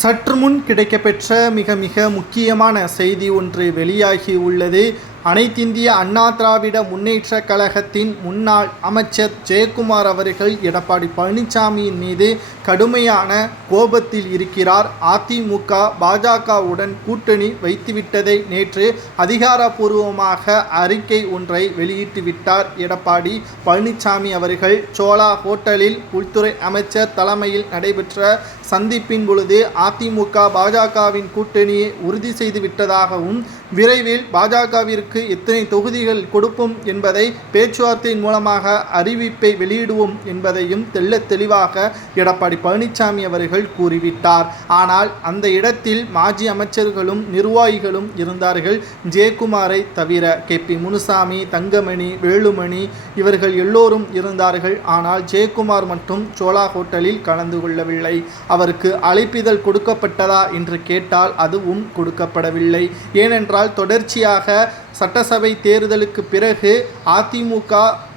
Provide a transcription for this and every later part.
சற்று முன் கிடைக்கப்பெற்ற மிக மிக முக்கியமான செய்தி ஒன்று வெளியாகி உள்ளது. அனைத்திந்திய அண்ணா திராவிட முன்னேற்ற கழகத்தின் முன்னாள் அமைச்சர் ஜெயக்குமார் அவர்கள் எடப்பாடி பழனிசாமியின் மீது கடுமையான கோபத்தில் இருக்கிறார். அதிமுக பாஜகவுடன் கூட்டணி வைத்துவிட்டதை நேற்று அதிகாரப்பூர்வமாக அறிக்கை ஒன்றை வெளியிட்டுவிட்டார் எடப்பாடி பழனிசாமி அவர்கள். சோலா ஹோட்டலில் உள்துறை அமைச்சர் தலைமையில் நடைபெற்ற சந்திப்பின் பொழுது அதிமுக பாஜகவின் கூட்டணியை உறுதி செய்து விட்டதாகவும் விரைவில் பாஜகவிற்கு எத்தனை தொகுதிகள் கொடுப்போம் என்பதை பேச்சுவார்த்தையின் மூலமாக அறிவிப்பை வெளியிடுவோம் என்பதையும் தெள்ளத் தெளிவாக எடப்பாடி பழனிசாமி அவர்கள் கூறிவிட்டார். ஆனால் அந்த இடத்தில் மாஜி அமைச்சர்களும் நிர்வாகிகளும் இருந்தார்கள். ஜெயக்குமாரை தவிர கே. பி. முனுசாமி தங்கமணி வேலுமணி இவர்கள் எல்லோரும் இருந்தார்கள். ஆனால் ஜெயக்குமார் மட்டும் சோலா ஹோட்டலில் கலந்து கொள்ளவில்லை. அவருக்கு அழைப்பிதழ் கொடுக்கப்பட்டதா என்று கேட்டால் அதுவும் கொடுக்கப்படவில்லை. ஏனென்றால் தொடர்ச்சியாக சட்டசபை தேர்தலுக்கு பிறகு அதிமுக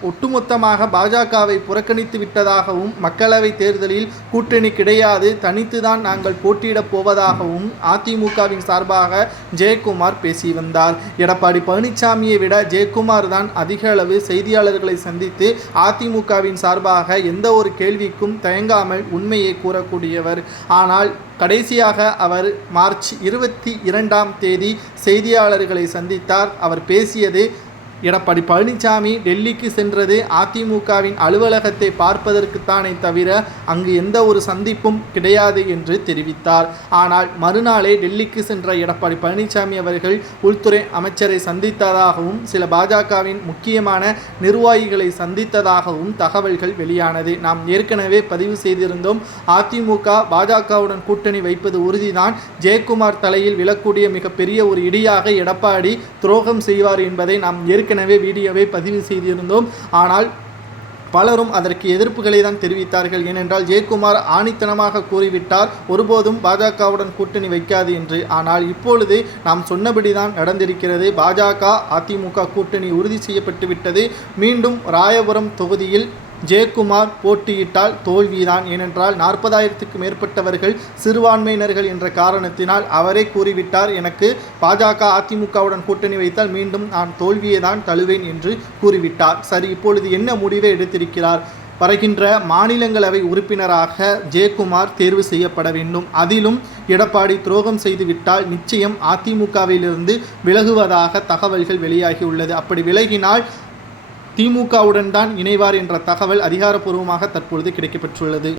ஒட்டுமொத்தமாக பாஜகவை புறக்கணித்து விட்டதாகவும் மக்களவை தேர்தலில் கூட்டணி கிடையாது தனித்துதான் நாங்கள் போட்டியிடப் போவதாகவும் அதிமுகவின் சார்பாக ஜெயக்குமார் பேசி வந்தார். எடப்பாடி பழனிசாமியை விட ஜெயக்குமார் தான் அதிக அளவு செய்தியாளர்களை சந்தித்து அதிமுகவின் சார்பாக எந்த ஒரு கேள்விக்கும் தயங்காமல் உண்மையை கூறக்கூடியவர். ஆனால் கடைசியாக அவர் மார்ச் இருபத்தி இரண்டாம் தேதி செய்தியாளர்களை சந்தித்தார். அவர் பேசியது எடப்பாடி பழனிசாமி டெல்லிக்கு சென்றது அதிமுகவின் அலுவலகத்தை பார்ப்பதற்குத்தானே தவிர அங்கு எந்த ஒரு சந்திப்பும் கிடையாது என்று தெரிவித்தார். ஆனால் மறுநாளே டெல்லிக்கு சென்ற எடப்பாடி பழனிசாமி அவர்கள் உள்துறை அமைச்சரை சந்தித்ததாகவும் சில பாஜகவின் முக்கியமான நிர்வாகிகளை சந்தித்ததாகவும் தகவல்கள் வெளியானது. நாம் ஏற்கனவே பதிவு செய்திருந்தோம் அதிமுக பாஜகவுடன் கூட்டணி வைப்பது உறுதிதான். ஜெயக்குமார் தலையில் விழக்கூடிய மிகப்பெரிய ஒரு இடியாக எடப்பாடி துரோகம் செய்வார் என்பதை நாம் ஏற்கனவே வீடியோவை பதிவு செய்திருந்தோம். ஆனால் பலரும் அதற்கு எதிர்ப்புகளை தான் தெரிவித்தார்கள். ஏனென்றால் ஜெயக்குமார் ஆணித்தனமாக கூறிவிட்டார் ஒருபோதும் பாஜகவுடன் கூட்டணி வைக்காது என்று. ஆனால் இப்பொழுது நாம் சொன்னபடி தான் நடந்திருக்கிறது. பாஜக அதிமுக கூட்டணி உறுதி செய்யப்பட்டுவிட்டது. மீண்டும் ராயபுரம் தொகுதியில் ஜெயக்குமார் போட்டியிட்டால் தோல்விதான். ஏனென்றால் நாற்பதாயிரத்துக்கு மேற்பட்டவர்கள் சிறுபான்மையினர்கள் என்ற காரணத்தினால் அவரே கூறிவிட்டார். எனக்கு பாஜக அதிமுகவுடன் கூட்டணி வைத்தால் மீண்டும் நான் தோல்வியை தான் தழுவேன் என்று கூறிவிட்டார். சரி இப்பொழுது என்ன முடிவை எடுத்திருக்கிறார்? வருகின்ற மாநிலங்களவை உறுப்பினராக ஜெயக்குமார் தேர்வு செய்யப்பட வேண்டும். அதிலும் எடப்பாடி துரோகம் செய்துவிட்டால் நிச்சயம் அதிமுகவிலிருந்து விலகுவதாக தகவல்கள் வெளியாகியுள்ளது. அப்படி விலகினால் திமுகவுடன் தான் இணைவார் என்ற தகவல் அதிகாரப்பூர்வமாக தற்பொழுது கிடைக்கப்பெற்றுள்ளது.